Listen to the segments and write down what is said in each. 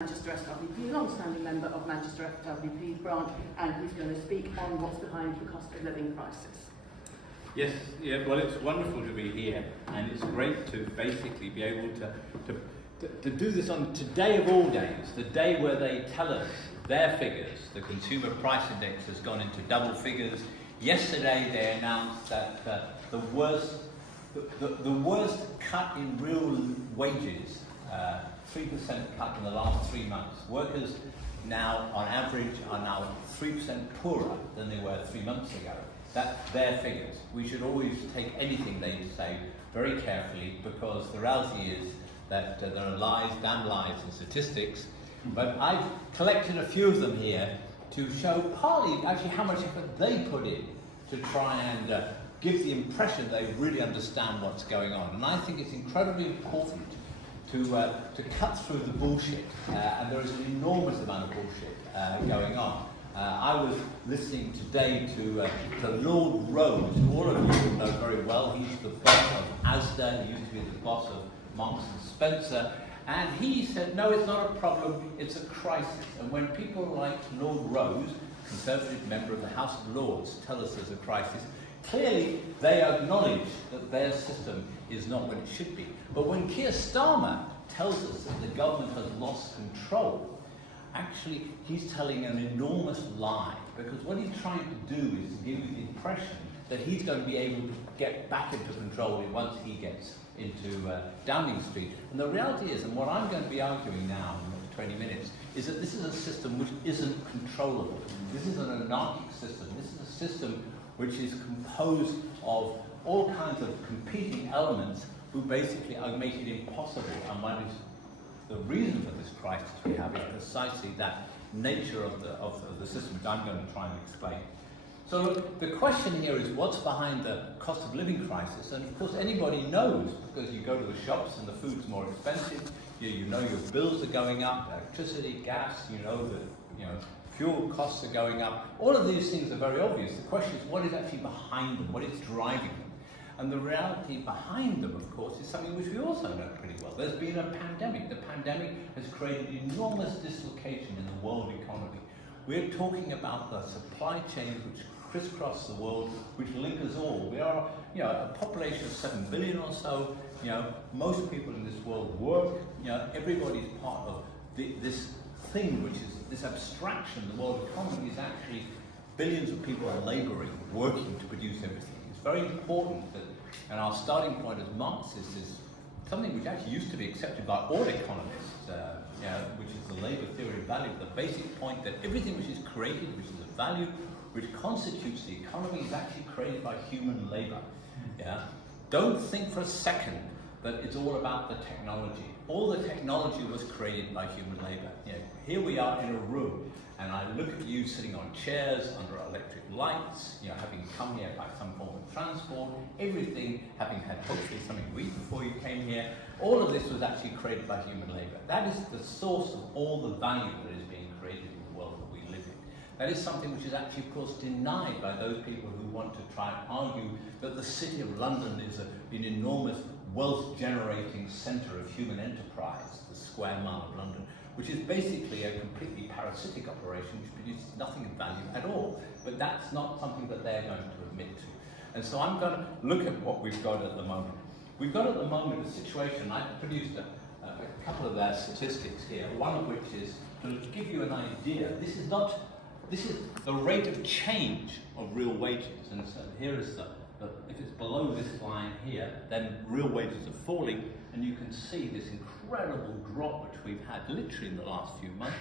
Manchester SWP, long-standing member of Manchester SWP's branch, and he's going to speak on what's behind the cost of living crisis. Yes, yeah, well, it's wonderful to be here, and it's great to basically be able to do this on today of all days, the day where they tell us their figures. The consumer price index has gone into double figures. Yesterday they announced that the worst cut in real wages, 3% cut in the last 3 months. Workers now, on average, are now 3% poorer than they were 3 months ago. That's their figures. We should always take anything they say very carefully, because the reality is that there are lies, damn lies in statistics. But I've collected a few of them here to show partly actually how much effort they put in to try and give the impression they really understand what's going on. And I think it's incredibly important to cut through the bullshit, and there is an enormous amount of bullshit going on. I was listening today to Lord Rose, who all of you know very well. He's the boss of Asda, he used to be the boss of Marks and Spencer, and he said, no, it's not a problem, it's a crisis. And when people like Lord Rose, Conservative member of the House of Lords, tell us there's a crisis, clearly they acknowledge that their system is not what it should be. But when Keir Starmer tells us that the government has lost control, actually he's telling an enormous lie, because what he's trying to do is give you the impression that he's going to be able to get back into control once he gets into Downing Street. And the reality is, and what I'm going to be arguing now in the next 20 minutes, is that this is a system which isn't controllable. This is an anarchic system. This is a system which is composed of all kinds of competing elements who basically are making it impossible. And what is the reason for this crisis we have is precisely that nature of the system, which I'm going to try and explain. So the question here is, what's behind the cost of living crisis? And of course anybody knows, because you go to the shops and the food's more expensive, you know your bills are going up, electricity, gas, you know that fuel costs are going up. All of these things are very obvious. The question is, what is actually behind them? What is driving them? And the reality behind them, of course, is something which we also know pretty well. There's been a pandemic. The pandemic has created enormous dislocation in the world economy. We're talking about the supply chains which crisscross the world, which link us all. We are, a population of 7 billion or so. Most people in this world work. Everybody's part of this thing, which is this abstraction. The world economy is actually billions of people are labouring, working to produce everything. It's very important that, and our starting point as Marxists is something which actually used to be accepted by all economists, which is the labour theory of value, the basic point that everything which is created, which is a value, which constitutes the economy, is actually created by human labour. Don't think for a second that it's all about the technology. All the technology was created by human labour. Here we are in a room, and I look at you sitting on chairs under electric lights, having come here by some form of transport, everything having had hopefully something to eat before you came here. All of this was actually created by human labour. That is the source of all the value that is being created in the world that we live in. That is something which is actually, of course, denied by those people who want to try and argue that the City of London is an enormous wealth-generating centre of human enterprise, the square mile of London, which is basically a completely parasitic operation which produces nothing of value at all. But that's not something that they're going to admit to. And so I'm going to look at what we've got at the moment. We've got at the moment a situation. I've produced a couple of their statistics here, one of which is to give you an idea. This is the rate of change of real wages. And so here is if it's below this line here, then real wages are falling, and you can see this incredible drop which we've had literally in the last few months.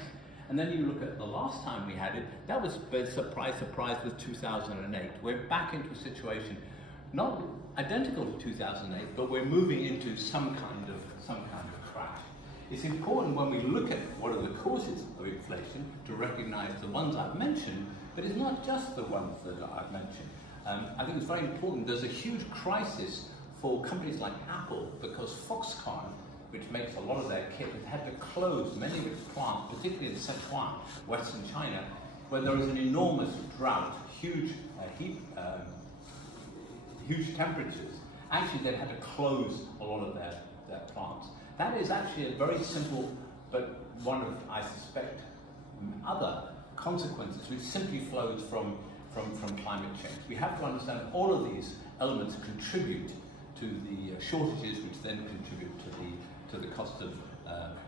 And then you look at the last time we had it, that was, surprise, surprise, was 2008. We're back into a situation not identical to 2008, but we're moving into some kind of crash. It's important when we look at what are the causes of inflation to recognize the ones I've mentioned, but it's not just the ones that I've mentioned. I think it's very important. There's a huge crisis for companies like Apple, because Foxconn, which makes a lot of their kit, has had to close many of its plants, particularly in Sichuan, Western China, where there is an enormous drought, huge temperatures. Actually, they've had to close a lot of their plants. That is actually a very simple but one of, I suspect, other consequences which simply flows from climate change. We have to understand all of these elements contribute to the shortages, which then contribute to the cost of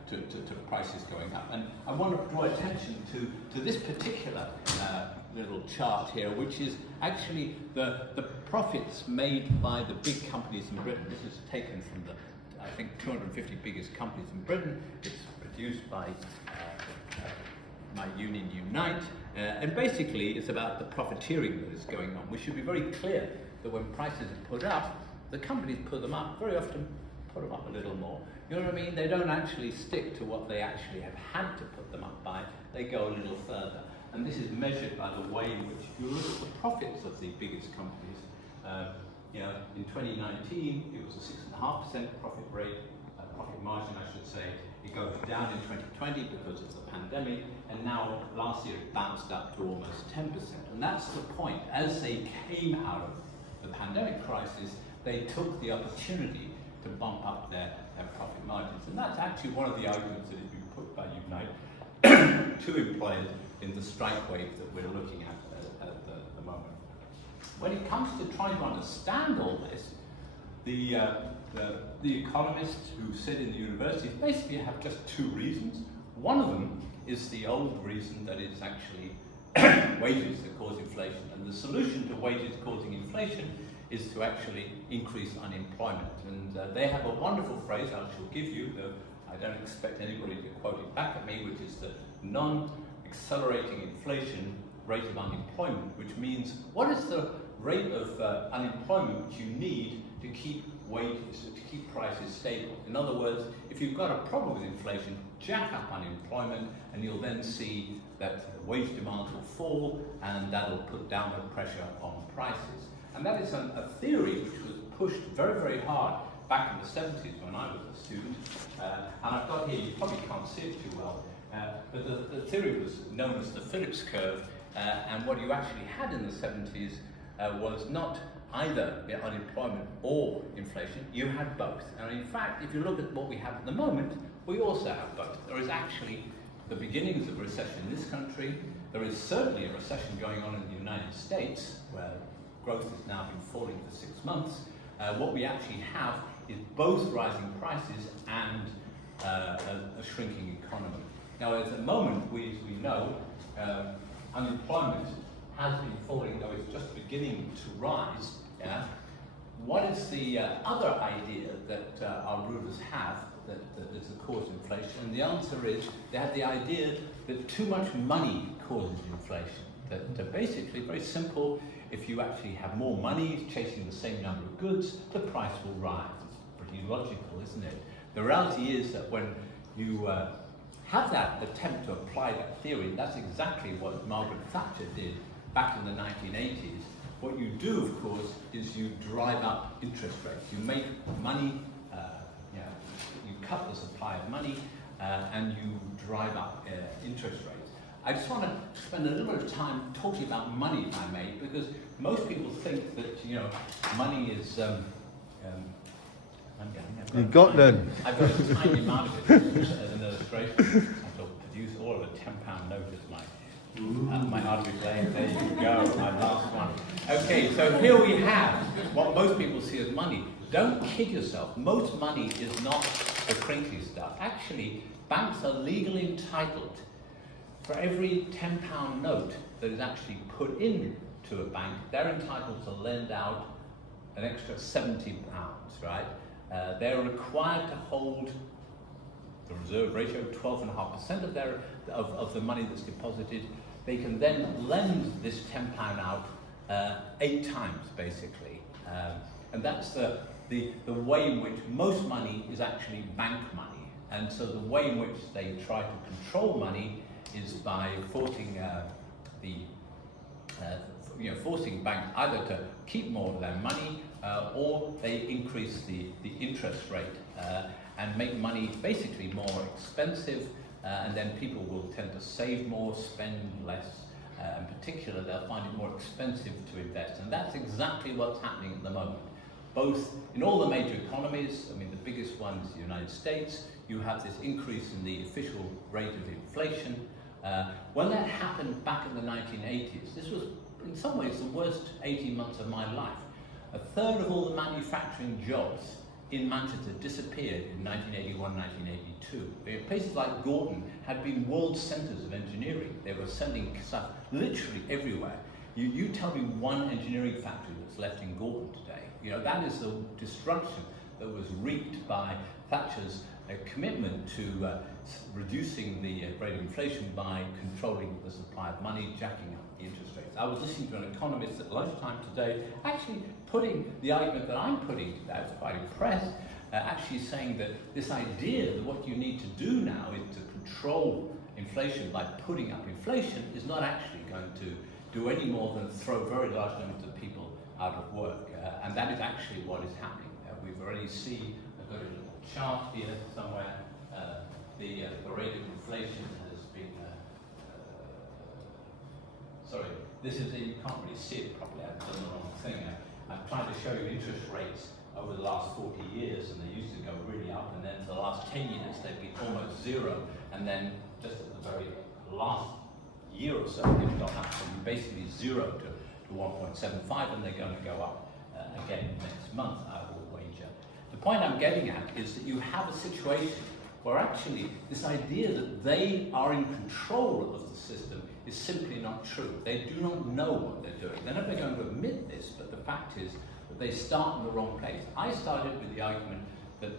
to prices going up. And I want to draw attention to this particular little chart here, which is actually the profits made by the big companies in Britain. This is taken from the, I think, 250 biggest companies in Britain. It's produced by my union Unite, and basically it's about the profiteering that is going on. We should be very clear that when prices are put up, the companies put them up, very often put them up a little more. You know what I mean? They don't actually stick to what they actually have had to put them up by. They go a little further. And this is measured by the way in which you look at the profits of the biggest companies. You know, in 2019, it was a 6.5% profit rate, profit margin, I should say. It goes down in 2020 because of the pandemic, and now last year it bounced up to almost 10%. And that's the point. As they came out of the pandemic crisis, they took the opportunity to bump up their profit margins. And that's actually one of the arguments that has been put by Unite to employers in the strike wave that we're looking at the moment. When it comes to trying to understand all this, the economists who sit in the universities basically have just two reasons. One of them is the old reason that it's actually wages that cause inflation, and the solution to wages causing inflation is to actually increase unemployment. And they have a wonderful phrase I shall give you, though I don't expect anybody to quote it back at me, which is the non-accelerating inflation rate of unemployment, which means what is the rate of unemployment which you need to keep wages, to keep prices stable. In other words, if you've got a problem with inflation, jack up unemployment, and you'll then see that wage demand will fall, and that'll put downward pressure on prices. And that is a theory which was pushed very, very hard back in the 70s when I was a student. And I've got here, you probably can't see it too well, but the theory was known as the Phillips curve, and what you actually had in the 70s was not either the unemployment or inflation, you had both. And in fact, if you look at what we have at the moment, we also have both. There is actually the beginnings of a recession in this country. There is certainly a recession going on in the United States, where growth has now been falling for 6 months. What we actually have is both rising prices and a shrinking economy. Now, at the moment, we know unemployment has been falling, though it's just beginning to rise. Yeah? What is the other idea that our rulers have that is the cause of inflation? And the answer is they have the idea that too much money causes inflation. That basically, very simple, if you actually have more money chasing the same number of goods, the price will rise. It's pretty logical, isn't it? The reality is that when you have that attempt to apply that theory, that's exactly what Margaret Thatcher did back in the 1980s. What you do, of course, is you drive up interest rates. You make money, you cut the supply of money, and you drive up interest rates. I just want to spend a little bit of time talking about money, if I may, because most people think that, money is... You've got none. I've got a tiny amount of it as an illustration. I shall produce all of a £10 note as my artery blade. There you go, my last one. Okay, so here we have what most people see as money. Don't kid yourself. Most money is not the crinkly stuff. Actually, banks are legally entitled for every £10 note that is actually put into a bank, they're entitled to lend out an extra £70, right? They're required to hold the reserve ratio, 12.5% of the money that's deposited. They can then lend this £10 out 8 times, basically. And that's the way in which most money is actually bank money. And so the way in which they try to control money is by forcing forcing banks either to keep more of their money or they increase the interest rate and make money basically more expensive, and then people will tend to save more, spend less. In particular, they'll find it more expensive to invest, and that's exactly what's happening at the moment. both in all the major economies. I mean, the biggest one is the United States. You have this increase in the official rate of inflation. When that happened back in the 1980s, this was in some ways the worst 18 months of my life. A third of all the manufacturing jobs in Manchester disappeared in 1981, 1982. Places like Gorton had been world centres of engineering. They were sending stuff literally everywhere. You tell me one engineering factory that's left in Gorton today. You know, that is the destruction that was wreaked by Thatcher's commitment to reducing the rate of inflation by controlling the supply of money, jacking up the interest rates. I was listening to an economist at lunchtime today, actually putting the argument that I'm putting today. I was quite impressed, actually saying that this idea that what you need to do now is to control inflation by putting up inflation is not actually going to do any more than throw very large numbers of people out of work. And that is actually what is happening. We've already seen, I've got a little chart here somewhere, the rate of inflation has been, sorry, this is, you can't really see it properly, I've done the wrong thing. I'm trying to show you interest rates over the last 40 years, and they used to go really up, and then for the last 10 years they've been almost zero, and then just at the very last year or so they've gone up from basically 0 to 1.75, and they're going to go up again next month, I will wager. The point I'm getting at is that you have a situation where actually this idea that they are in control of the system is simply not true. They do not know what they're doing. They're never going to admit this, but the fact is that they start in the wrong place. I started with the argument that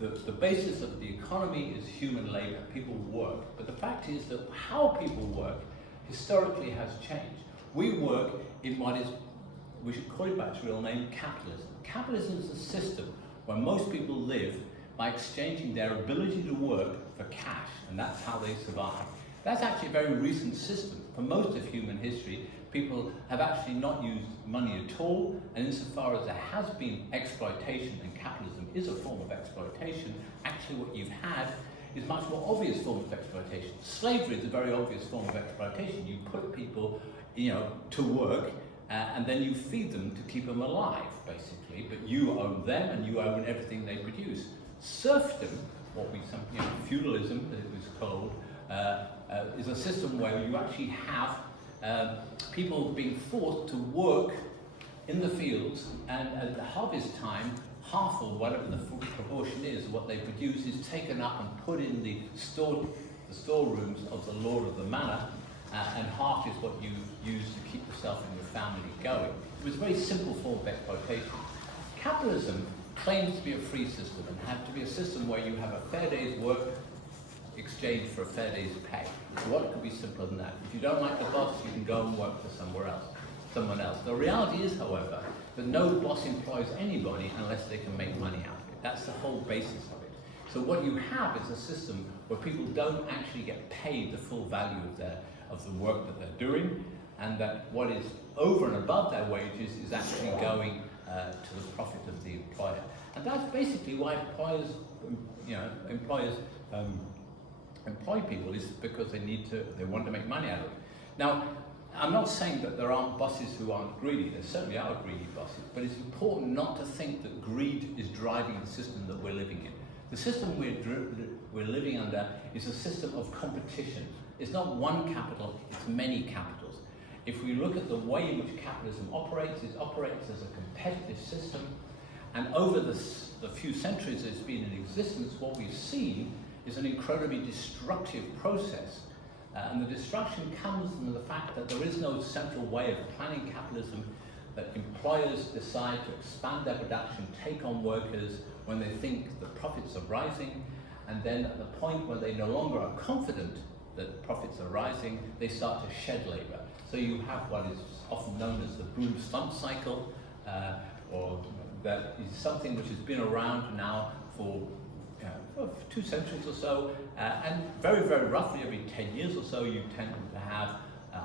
the basis of the economy is human labor, people work. But the fact is that how people work historically has changed. We work in what is, we should call it by its real name, capitalism. Capitalism is a system where most people live by exchanging their ability to work for cash, and that's how they survive. That's actually a very recent system. For most of human history, people have actually not used money at all, and insofar as there has been exploitation, and capitalism is a form of exploitation, actually what you've had is a much more obvious form of exploitation. Slavery is a very obvious form of exploitation. You put people, to work, and then you feed them to keep them alive, basically, but you own them and you own everything they produce. Serfdom, what we feudalism, as it was called, is a system where you actually have people being forced to work in the fields, and at the harvest time, half or whatever the proportion is of what they produce is taken up and put in the storerooms of the lord of the manor, and half is what you use to keep yourself and your family going. It was a very simple form of exploitation. Capitalism claims to be a free system and had to be a system where you have a fair day's work exchanged for a fair day's pay. So what could be simpler than that? If you don't like the boss, you can go and work for someone else. The reality is, however, that no boss employs anybody unless they can make money out of it. That's the whole basis of it. So what you have is a system where people don't actually get paid the full value of the work that they're doing, and that what is over and above their wages is actually going to the profit of the employer. And that's basically why employers employ people, is because they want to make money out of it. Now, I'm not saying that there aren't bosses who aren't greedy. There certainly are greedy bosses, but it's important not to think that greed is driving the system that we're living in. The system we're living under is a system of competition. It's not one capital, it's many capitals. If we look at the way in which capitalism operates, it operates as a competitive system, and over the few centuries it's been in existence, what we've seen is an incredibly destructive process. And the destruction comes from the fact that there is no central way of planning capitalism, that employers decide to expand their production, take on workers when they think the profits are rising, and then at the point where they no longer are confident that profits are rising, they start to shed labour. So you have what is often known as the boom-stump cycle, or that is something which has been around now for 2 centuries or so, and very, very roughly every 10 years or so you tend to have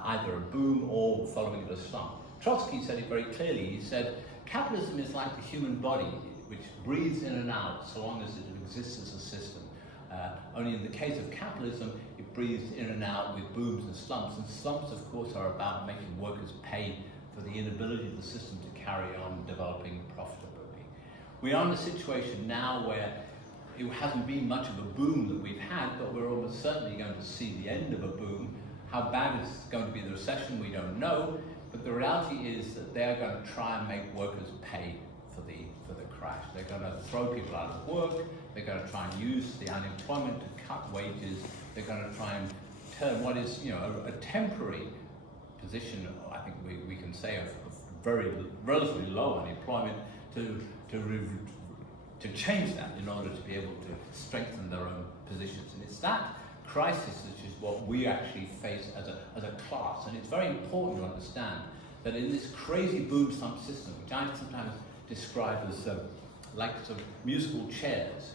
either a boom or following it a slump. Trotsky said it very clearly. He said, capitalism is like the human body, which breathes in and out so long as it exists as a system. Only in the case of capitalism, it breathes in and out with booms and slumps of course are about making workers pay for the inability of the system to carry on developing profitably. We are in a situation now where it hasn't been much of a boom that we've had, but we're almost certainly going to see the end of a boom. How bad is going to be the recession, we don't know, but the reality is that they're going to try and make workers pay for the crash. They're going to throw people out of work, they're going to try and use the unemployment to cut wages, they're going to try and turn what is, a temporary position, I think we can say, of very relatively low unemployment to change that in order to be able to strengthen their own positions. And it's that crisis which is what we actually face as a class. And it's very important to understand that in this crazy boom stump system, which I sometimes describe as like sort of musical chairs,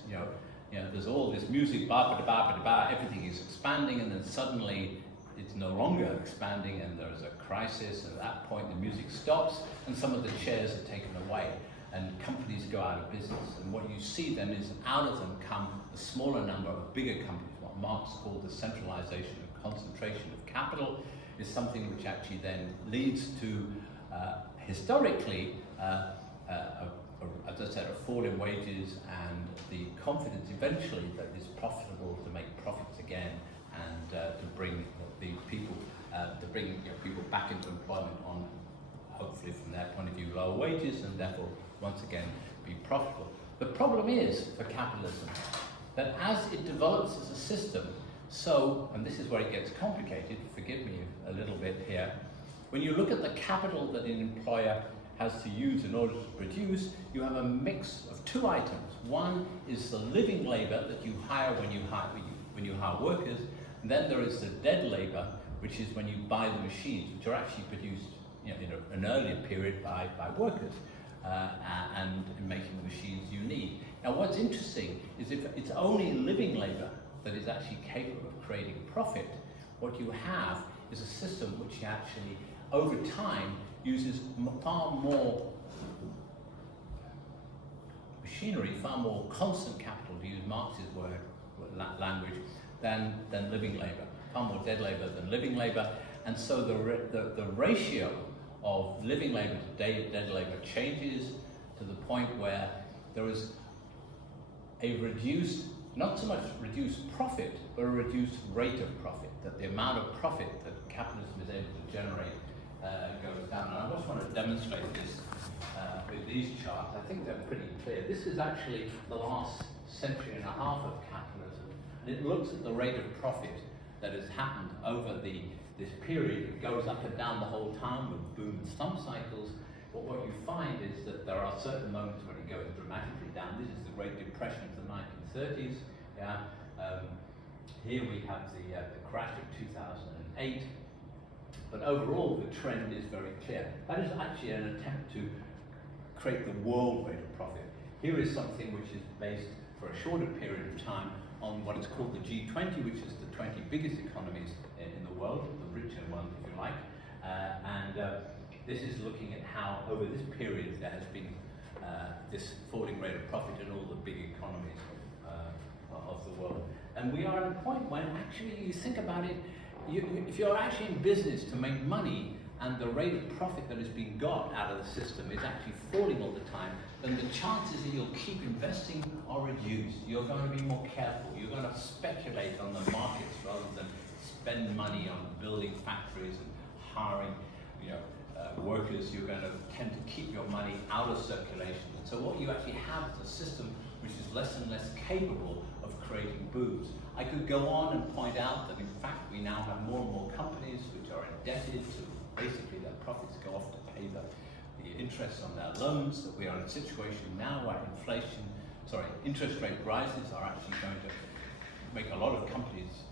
there's all this music, ba-ba-da-ba-ba-da-ba, everything is expanding, and then suddenly it's no longer expanding and there's a crisis, and at that point the music stops and some of the chairs are taken away and companies go out of business. And what you see then is out of them come a smaller number of bigger companies. What Marx called the centralization and concentration of capital is something which actually then leads to, historically, as I said, a fall in wages and the confidence eventually that it's profitable to make profits again and to bring the people, people back into employment on, hopefully from their point of view, lower wages, and therefore once again be profitable. The problem is for capitalism that as it develops as a system, and this is where it gets complicated, forgive me a little bit here, when you look at the capital that an employer has to use in order to produce, you have a mix of two items. One is the living labor that you hire when you hire workers, and then there is the dead labor, which is when you buy the machines, which are actually produced in an earlier period by workers, and in making the machines you need. Now what's interesting is if it's only living labor that is actually capable of creating profit, what you have is a system which actually, over time, uses far more machinery, far more constant capital, to use Marx's language, than living labor, far more dead labor than living labor. And so the ratio of living labor to dead labor changes to the point where there is a reduced, not so much reduced profit, but a reduced rate of profit, that the amount of profit that capitalism is able to generate goes down. And I just want to demonstrate this with these charts. I think they're pretty clear. This is actually the last century and a half of capitalism, and it looks at the rate of profit that has happened over this period. It goes up and down the whole time with boom and stump cycles, but what you find is that there are certain moments when it goes dramatically down. This is the Great Depression of the 1930s. Here we have the crash of 2008. But overall, the trend is very clear. That is actually an attempt to create the world rate of profit. Here is something which is based for a shorter period of time on what is called the G20, which is the 20 biggest economies in the world, the richer ones, if you like. This is looking at how, over this period, there has been this falling rate of profit in all the big economies of the world. And we are at a point when actually you think about it, if you're actually in business to make money and the rate of profit that is being got out of the system is actually falling all the time, then the chances that you'll keep investing are reduced. You're going to be more careful. You're going to speculate on the markets rather than spend money on building factories and hiring workers. You're going to tend to keep your money out of circulation. And so what you actually have is a system which is less and less capable of creating booms. I could go on and point out that in fact we now have more and more companies which are indebted to basically their profits go off to pay the interest on their loans, that we are in a situation now where interest rate rises are actually going to make a lot of companies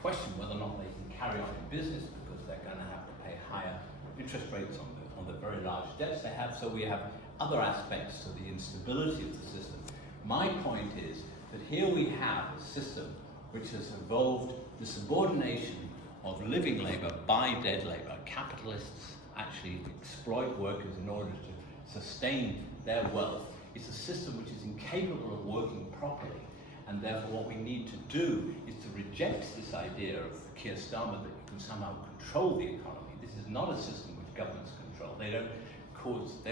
question whether or not they can carry on in business because they're going to have to pay higher interest rates on the very large debts they have. So we have other aspects to the instability of the system. My point is that here we have a system which has involved the subordination of living labor by dead labor. Capitalists actually exploit workers in order to sustain their wealth. It's a system which is incapable of working properly, and therefore what we need to do is to reject this idea of Keir Starmer that you can somehow control the economy. This is not a system which governments control. They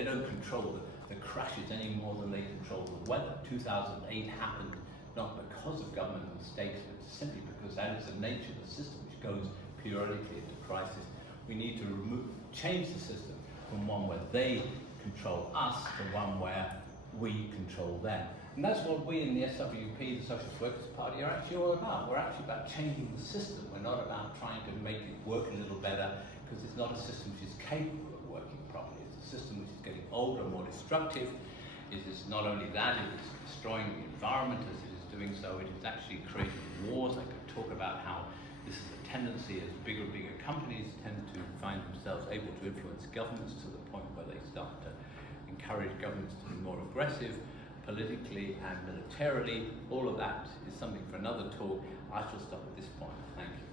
don't control the crashes any more than they control the weather. 2008 happened not because of government and states, but simply because that is the nature of the system, which goes periodically into crisis. We need to change the system from one where they control us to one where we control them. And that's what we in the SWP, the Socialist Workers' Party, are actually all about. We're actually about changing the system. We're not about trying to make it work a little better, because it's not a system which is capable of working properly. It's a system which is getting older and more destructive. It is not only that, it is destroying the environment as it is doing so, it is actually creating wars. I could talk about how this is a tendency as bigger and bigger companies tend to find themselves able to influence governments to the point where they start to encourage governments to be more aggressive politically and militarily. All of that is something for another talk. I shall stop at this point. Thank you.